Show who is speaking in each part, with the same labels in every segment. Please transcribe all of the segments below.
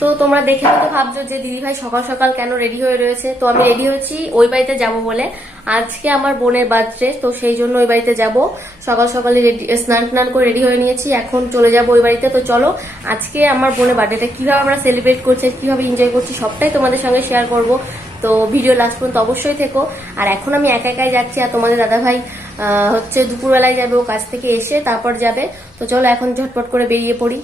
Speaker 1: তো তোমরা দেখে হয়তো ভাবছ যে দিদিভাই সকাল সকাল কেন রেডি হয়ে রয়েছে। তো আমি রেডি হয়েছি ওই বাড়িতে যাব বলে। আজকে আমার বোনের বার্থডে তো সেই জন্য ওই বাড়িতে যাব। সকাল সকালে রেডি স্নান টান করে রেডি হয়ে নিয়েছি এখন চলে যাব ওই বাড়িতে। তো চলো আজকে আমার বোনের বার্থডেটা কীভাবে আমরা সেলিব্রেট করছি কীভাবে এনজয় করছি সবটাই তোমাদের সঙ্গে শেয়ার করব। তো ভিডিও লাস্ট পর্যন্ত অবশ্যই থেকো। আর এখন আমি একা একাই যাচ্ছি আর তোমাদের দাদাভাই আহ, হচ্ছে দুপুরবেলায় যাবে ও কাজ থেকে এসে তারপর যাবে। তো চলো এখন ঝটপট করে বেরিয়ে পড়ি।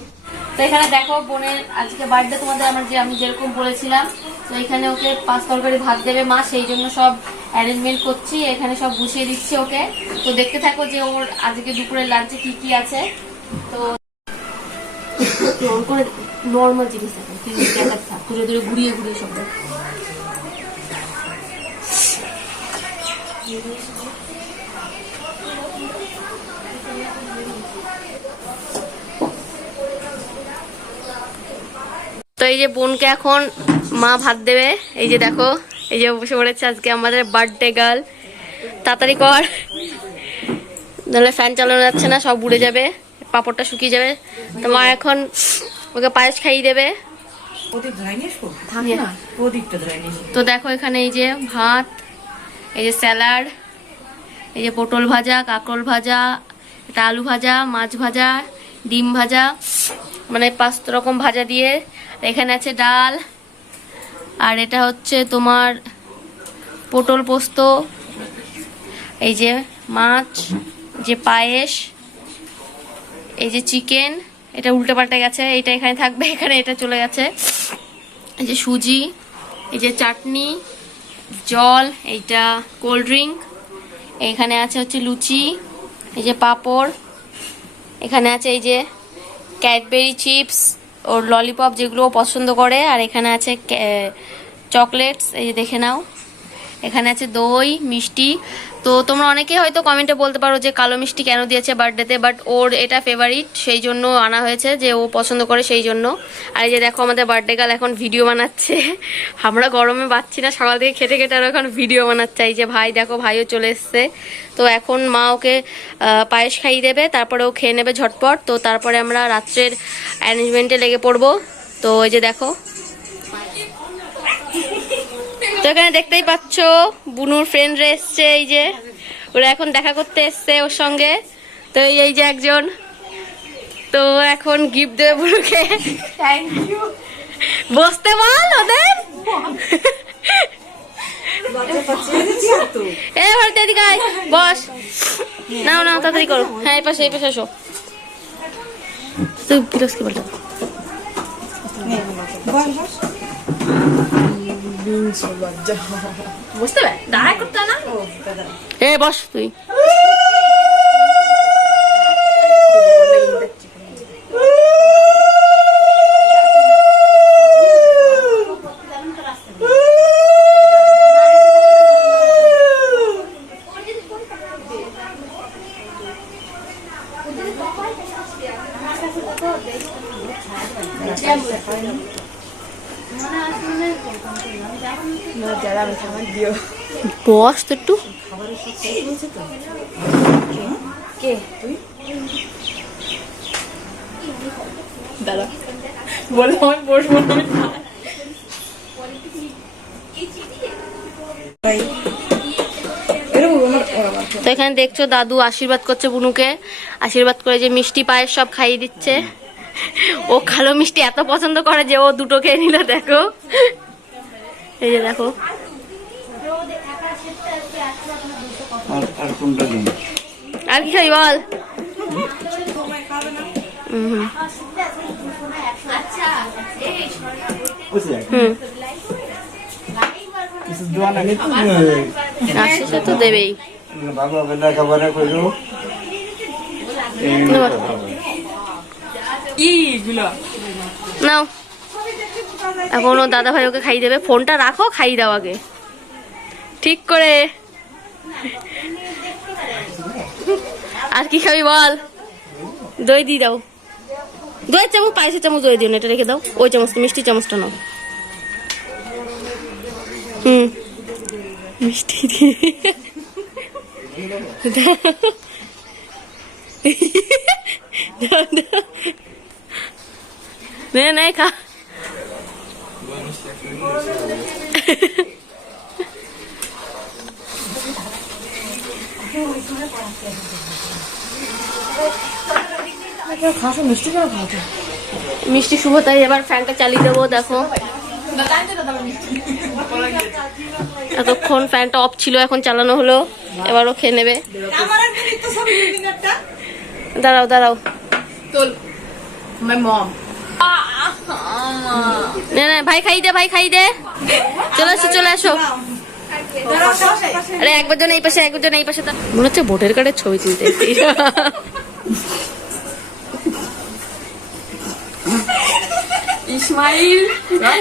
Speaker 1: তো এখানে দেখো বোনের আজকে বার্থডে তোমাদের আমার যে আমি যেরকম বলেছিলাম। তো এখানে ওকে পাঁচ তরকারি ভাত দেবে মা, সেই জন্য সব অ্যারেঞ্জমেন্ট করছি। এখানে সব গুছিয়ে দিচ্ছি ওকে। তো দেখতে থাকো যে ওর আজকে দুপুরের লাঞ্চে কি কি আছে। তো করে নর্মাল জিনিস ঘুরে ঘুরে ঘুরিয়ে ঘুরিয়ে সব দেখ। তো এই যে বোনকে এখন মা ভাত দেবে। এই যে দেখো এই যে বসে পড়েছে আজকে আমাদের বার্থডে গার্ল তাড়াতাড়ি কর। নাহলে ফ্যান চালানো যাচ্ছে না সব উড়ে যাবে পাপড়টা শুকিয়ে যাবে। তো মা এখন ওকে পায়েস খাইয়ে দেবে। তো? দেখো এখানে এই যে ভাত এই যে স্যালাড এই যে পটল ভাজা কাঁকরোল ভাজা এটা আলু ভাজা মাছ ভাজা ডিম ভাজা মানে পাঁচ রকম ভাজা দিয়ে এখানে আছে ডাল, আর এটা হচ্ছে তোমার পটল পোস্ত, এই যে মাছ, যে পায়েস, এই যে চিকেন, এটা উল্টে পাল্টে গেছে, এইটা এখানে থাকবে, এখানে এটা চলে গেছে। এই যে সুজি, এই যে চাটনি, জল, এইটা কোল্ড ড্রিঙ্ক, এখানে আছে হচ্ছে লুচি, এই যে পাঁপড়, এখানে আছে এই যে ক্যাডবেরি চিপস ওর ললিপপ যেগুলো পছন্দ করে আর এখানে আছে চকলেটস এই যে দেখে নাও। এখানে আছে দই, মিষ্টি। তো তোমরা অনেকে হয়তো কমেন্টে বলতে পারো যে কালো মিষ্টি কেন দিয়েছে বার্থডেতে বাট ওর এটা ফেভারিট সেই জন্য আনা হয়েছে, যে ও পছন্দ করে সেই জন্য। আর এই যে দেখো আমাদের বার্থডে গাল এখন ভিডিও বানাচ্ছে। আমরা গরমে পাচ্ছি না, সকাল থেকে খেতে খেতে আরও এখন ভিডিও বানাচ্ছে। এই যে ভাই, দেখো ভাইও চলে এসছে। তো এখন মা ওকে পায়েস খাইয়ে দেবে, তারপরে ও খেয়ে নেবে ঝটপট। তো তারপরে আমরা রাত্রের অ্যারেঞ্জমেন্টে লেগে পড়ব। তো এই যে দেখো তো এখানে দেখতেই পাচ্ছ বুনুর ফ্রেন্ডরা এসছে এই যে ওরা এখন দেখা করতে এসছে ওর সঙ্গে তো এই যে একজন তো এখন গিফট দেবে বুনুকে বসতে বল ওদের এ ভারতে এদিকে বস নাও নাও তাড়াতাড়ি করো হ্যাঁ এই পাশে এই পাশে আসো তুই বিরস কি বলতো
Speaker 2: বস বস
Speaker 1: বুঝতে পারে দাঁড়ায় করতে না? এ বস তুই। বস তো একটু।
Speaker 2: কে? দাদা বলে আমি বসবো
Speaker 1: তো এখানে দেখছ দাদু আশীর্বাদ করছে বুনুকে। আশীর্বাদ করে যে মিষ্টি পায়েস সব খাইয়ে দিচ্ছে। ও কালো মিষ্টি এত পছন্দ করে যে ও দুটো খেয়ে নিল দেখো। এই যে দেখো।
Speaker 3: আর আর কোনটা দিন?
Speaker 1: আর কি খাবি বল। হুম
Speaker 3: বুঝলে?
Speaker 1: হুম।
Speaker 3: কিছু দোয়া না নিতে
Speaker 1: আসছে সে তো দেবেই।
Speaker 3: বাবা লেখাপড়া করো
Speaker 1: নাও। এখন দাদা ভাই ওকে খাইয়ে দেবে। ফোনটা রাখো খাইয়ে দাও আগে। ঠিক করে। আর কি খাবি বল? দই দিয়ে দাও। দই চামচ, পায়েসের চামচ দই দিও না, এটা রেখে দাও। ওই চামচটা, মিষ্টি চামচটা নাও। হুম। মিষ্টি দিয়ে। নে নে খা।
Speaker 2: মিষ্টি
Speaker 1: শুভ, তাই এবার ফ্যানটা চালিয়ে দেবো, দেখো। এতক্ষণ ফ্যানটা অফ ছিল, এখন চালানো হলো। এবারও খেয়ে নেবে। দাঁড়াও দাঁড়াও। না না, ভাই খাই দে, ভাই খাই দে। চলে আসো চলে আসো। আরে একবার জন এই পাশে একবার জন এই পাশে মনে হচ্ছে ভোটের কার্ডের ছবি তুলতে ইসমাইল হ্যাঁ?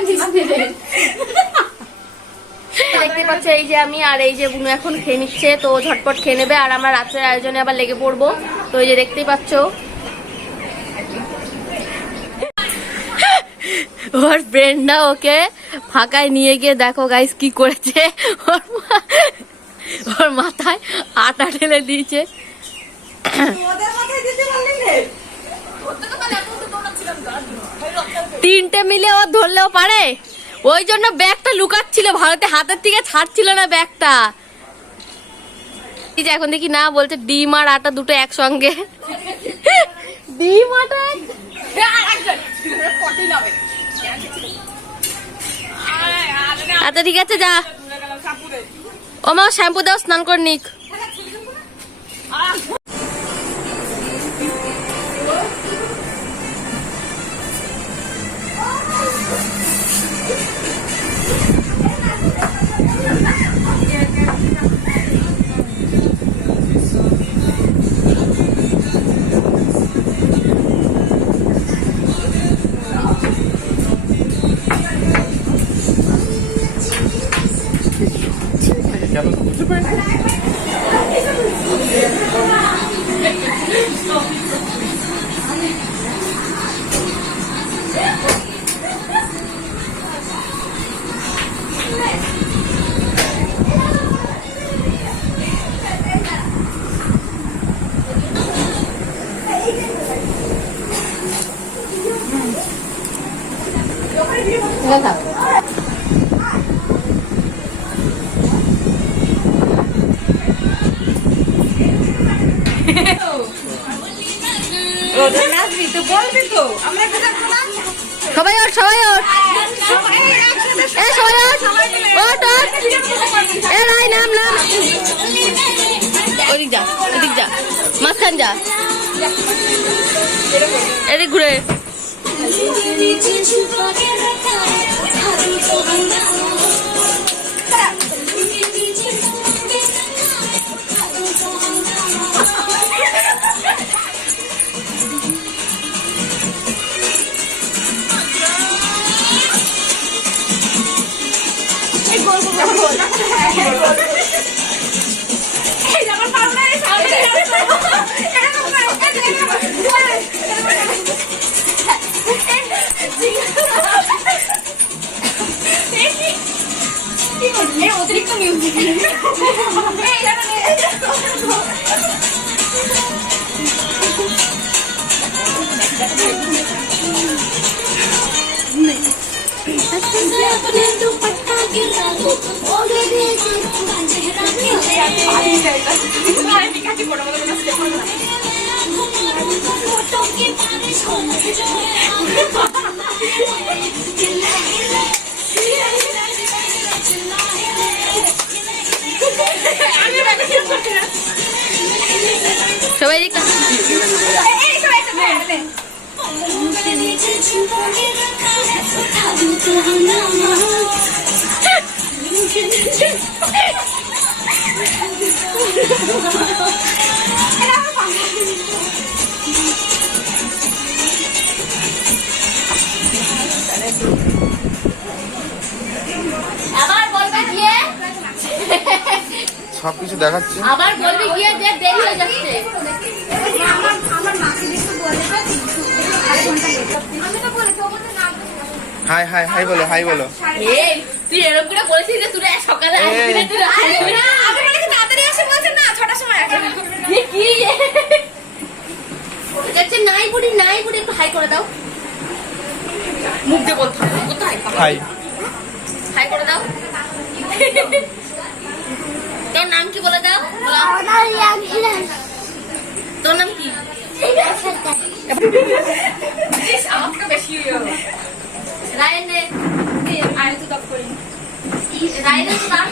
Speaker 1: দেখতে পাচ্ছ এই যে আমি আর এই যে বুনু এখন খেয়ে নিচ্ছে তো ঝটপট খেয়ে নেবে আর আমার রাত্রের আয়োজনে আবার লেগে পড়ব। তো এই যে দেখতেই পাচ্ছ। ওর ফ্রেন্ডরা ওকে ফাঁকায় নিয়ে গিয়ে দেখো গাইস কি করেছে। ওর ওর মাথায় আটা ঢেলে দিয়েছে। তিনটে মিলে ও ধরলেও পারে। ওই জন্য ব্যাগটা লুকাচ্ছিল ভারতে হাতের থেকে ছাড়ছিল না ব্যাগটা। এখন দেখি না বলছে ডিম আর আটা দুটো একসঙ্গে। ডিম আটা আচ্ছা ঠিক আছে যা। ও মা শ্যাম্পু দাও স্নান করে নিক।
Speaker 2: ঠিক আছে
Speaker 1: সবাই ওর সবাই ওর এ, সবাই ওর এ রাই নাম নাম। ওদিক যা ওদিক যা। মাঝখান যা। এদিক ঘুরে।
Speaker 2: Hey, dapat partner, sabi na এর অতিরিক্ত মিউজিক Don't get punished,
Speaker 1: সবাই দেখ। আবার বলবা দিয়ে
Speaker 4: সবকিছু দেখাচ্ছে।
Speaker 1: আবার গিয়ে
Speaker 4: হাই হাই হাই বলো হাই বলো।
Speaker 1: তুই এরকম করে বলেছিস তাড়াতাড়ি না সময় নাই বুড়ি নাই বুড়ি একটু হাই করে দাও। মুখ দিয়ে
Speaker 4: হাই।
Speaker 1: হাই করে দাও। যাও
Speaker 4: তুই এক তলাতে যা এই, এই,
Speaker 1: Happy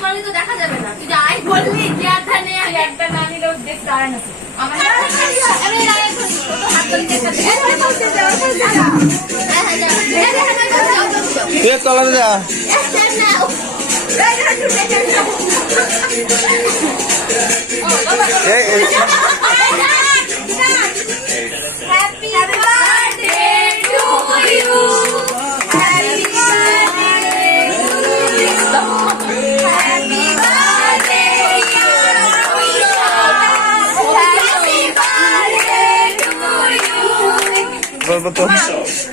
Speaker 1: birthday to you. Happy birthday to you. Happy birthday, dear Amina. Happy birthday to you.
Speaker 4: বল, বল তো।
Speaker 5: So,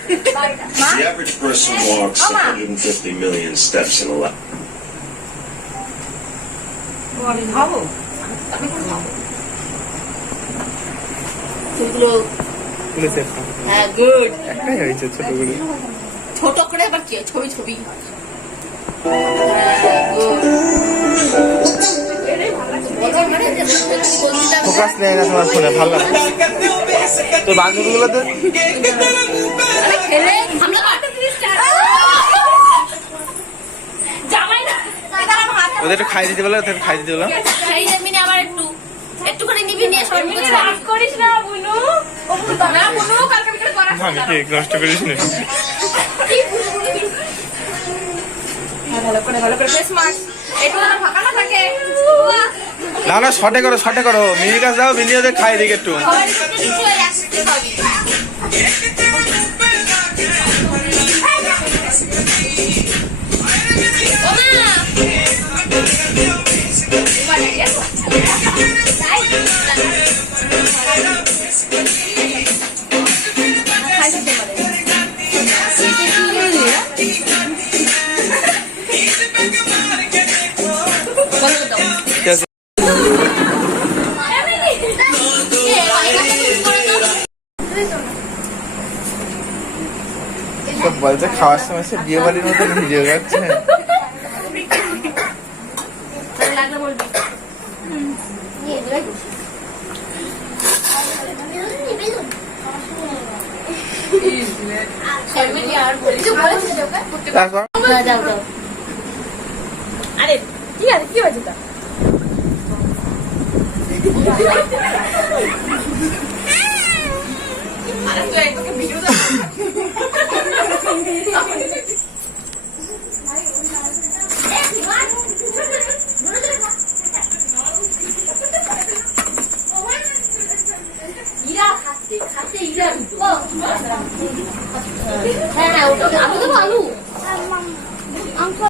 Speaker 5: the average person walks 150 million steps in a lap.
Speaker 2: খাব?
Speaker 1: সেগুলো হ্যাঁ গুড।
Speaker 4: একটাই হয়েছে ছোট করে
Speaker 1: ছোট করে আবার কি? ছবি ছবি।
Speaker 4: ফোকাস নেই না তোমার ফোনে ভালো লাগে তোর ওদের একটু খাই দিতে বলো ওদের খাই দিতে বলো।
Speaker 1: আবার একটু একটুখানি নিবি নিয়ে সবাই মিলে খাবি।
Speaker 6: করিস না বুনু। না বুনু কালকে বিকেলে করা
Speaker 4: আমি কেক নষ্ট করিস না।
Speaker 6: ভালো করে ভালো করে ফেস মাস্ক একটু ফাঁকা না থাকে।
Speaker 4: না না শর্টে করো শর্টে করো। মিনির কাছে যাও মিনি ওদের খাই দিকে একটু। বলছে খাওয়ার সময় সে বিয়ে বাড়ির মতো ভিডিও করছে
Speaker 1: তাহলে লাগলে বলবি। নিয়ে নে, রাখো। এমনি আর
Speaker 6: কি আছে কি হয়েছে তা আরে তুই তোকে ভিডিও
Speaker 1: হ্যাঁ হ্যাঁ ওটা আমি তো ভালো